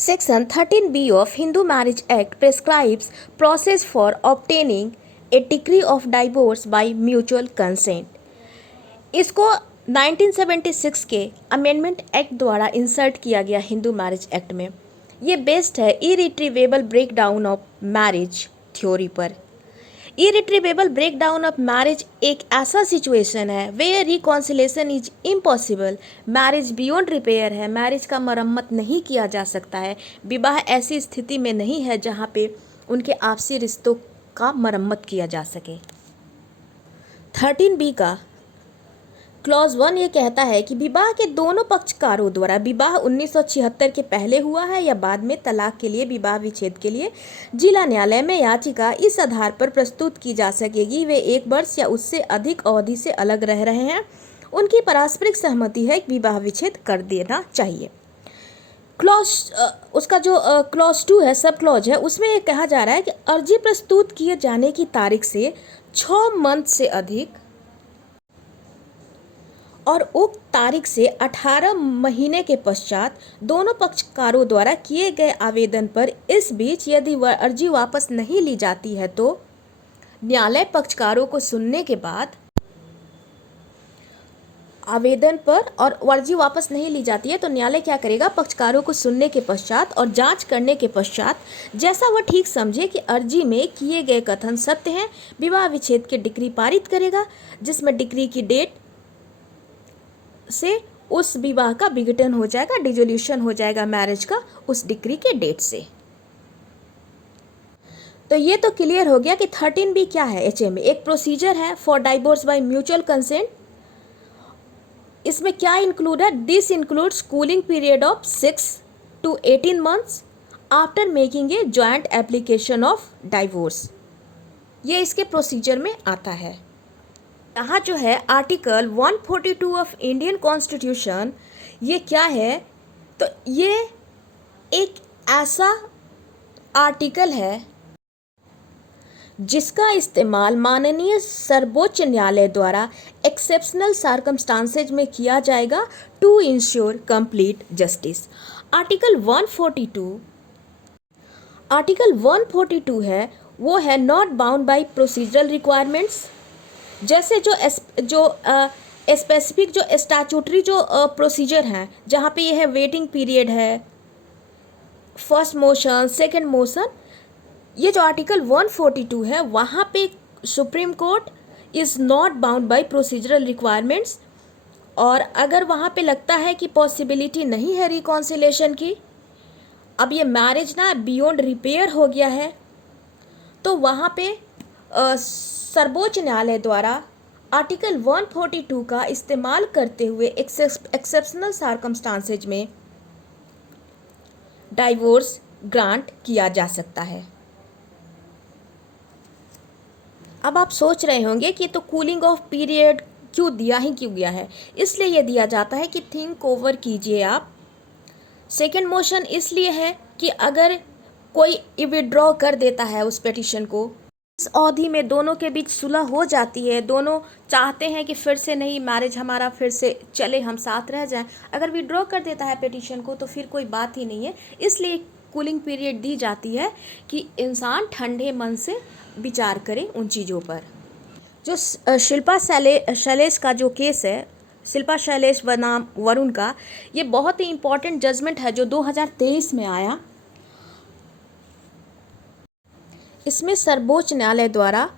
Section 13B of Hindu Marriage Act prescribes process for obtaining a decree of divorce by mutual consent. इसको 1976 के amendment act द्वारा insert किया गया Hindu marriage act में। ये based है irretrievable breakdown of marriage theory पर। Irretrievable breakdown of marriage एक ऐसा सिचुएशन है where reconciliation is impossible. Marriage beyond repair है, मैरिज का मरम्मत नहीं किया जा सकता है। विवाह ऐसी स्थिति में नहीं है जहाँ पे उनके आपसी रिश्तों का मरम्मत किया जा सके। 13B का क्लॉज 1 ये कहता है कि विवाह के दोनों पक्षकारों द्वारा विवाह 1976 के पहले हुआ है या बाद में तलाक के लिए विवाह विच्छेद के लिए जिला न्यायालय में याचिका इस आधार पर प्रस्तुत की जा सकेगी वे 1 वर्ष या उससे अधिक अवधि से अलग रह रहे हैं, उनकी पारस्परिक सहमति है कि विवाह विच्छेद कर देना चाहिए। उसका जो क्लॉज 2 है, सब क्लॉज है, उसमें ये कहा जा रहा है कि अर्जी प्रस्तुत किए जाने की तारीख से 6 मंथ से अधिक और उक्त तारीख से 18 महीने के पश्चात दोनों पक्षकारों द्वारा किए गए आवेदन पर इस बीच यदि वह अर्जी वापस नहीं ली जाती है तो न्यायालय पक्षकारों को सुनने के बाद आवेदन पर और अर्जी वापस नहीं ली जाती है तो न्यायालय क्या करेगा, पक्षकारों को सुनने के पश्चात और जांच करने के पश्चात जैसा वह ठीक समझे कि अर्जी में किए गए कथन सत्य हैं, विवाह विच्छेद के डिक्री पारित करेगा, जिसमें डिक्री की डेट से उस विवाह का विघटन हो जाएगा, डिसोल्यूशन हो जाएगा मैरिज का उस डिक्री के डेट से। तो ये तो क्लियर हो गया कि 13B क्या है। HA में एक प्रोसीजर है for divorce by mutual consent. इसमें क्या इंक्लूड है, this includes cooling period of 6 to 18 months after making a joint application of divorce. ये इसके प्रोसीजर में आता है। यहाँ जो है आर्टिकल 142 ऑफ इंडियन कॉन्स्टिट्यूशन, ये क्या है, तो ये एक ऐसा आर्टिकल है जिसका इस्तेमाल माननीय सर्वोच्च न्यायालय द्वारा एक्सेप्शनल सर्कमस्टांसेज में किया जाएगा to ensure complete justice. Article 142 है वो है not bound by procedural requirements. जैसे जो स्पेसिफिक जो स्टैट्यूटरी जो प्रोसीजर हैं जहाँ पे ये है वेटिंग पीरियड है, फर्स्ट मोशन, सेकंड मोशन, ये जो आर्टिकल 142 है वहाँ पे supreme court is not bound by procedural requirements. और अगर वहाँ पे लगता है कि पॉसिबिलिटी नहीं है रिकॉन्सिलेशन की, अब ये मैरिज ना बियॉन्ड रिपेयर हो गया है, तो वहाँ पे सर्वोच्च न्यायालय द्वारा आर्टिकल 142 का इस्तेमाल करते हुए एक्सेप्शनल सर्कमस्टांसेज में डाइवोर्स ग्रांट किया जा सकता है। अब आप सोच रहे होंगे कि तो कूलिंग ऑफ पीरियड क्यों गया है, इसलिए ये दिया जाता है कि थिंक ओवर कीजिए आप। सेकेंड मोशन इसलिए है कि अगर कोई विड्रॉ कर देता है उस पिटीशन को, इस अवधि में दोनों के बीच सुलह हो जाती है, दोनों चाहते हैं कि फिर से नहीं मैरिज हमारा फिर से चले, हम साथ रह जाएं, अगर विड्रॉ कर देता है पिटीशन को तो फिर कोई बात ही नहीं है। इसलिए कूलिंग पीरियड दी जाती है कि इंसान ठंडे मन से विचार करे उन चीज़ों पर। जो शिल्पा शैलेश का जो केस है, शिल्पा शैलेश बनाम वरुण का, ये बहुत ही इम्पोर्टेंट जजमेंट है जो 2023 में आया। इसमें सर्वोच्च न्यायालय द्वारा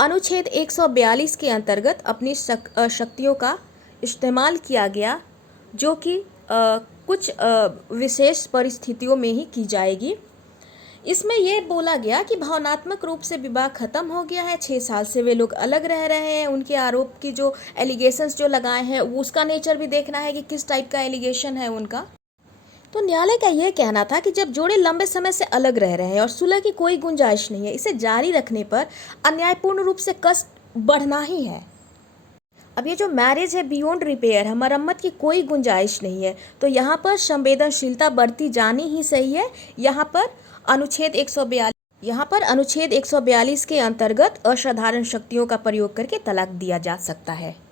अनुच्छेद 142 के अंतर्गत अपनी शक्तियों का इस्तेमाल किया गया, जो कि कुछ विशेष परिस्थितियों में ही की जाएगी। इसमें ये बोला गया कि भावनात्मक रूप से विवाह खत्म हो गया है, 6 साल से वे लोग अलग रह रहे हैं, उनके आरोप की जो एलिगेशंस जो लगाए हैं उसका नेचर भी देखना है कि किस टाइप का एलिगेशन है उनका। तो न्यायालय का यह कहना था कि जब जोड़े लंबे समय से अलग रह रहे हैं और सुलह की कोई गुंजाइश नहीं है, इसे जारी रखने पर अन्यायपूर्ण रूप से कष्ट बढ़ना ही है। अब ये जो मैरिज है बियॉन्ड रिपेयर है, मरम्मत की कोई गुंजाइश नहीं है, तो यहाँ पर संवेदनशीलता बढ़ती जानी ही सही है। यहाँ पर अनुच्छेद 142 के अंतर्गत असाधारण शक्तियों का प्रयोग करके तलाक दिया जा सकता है।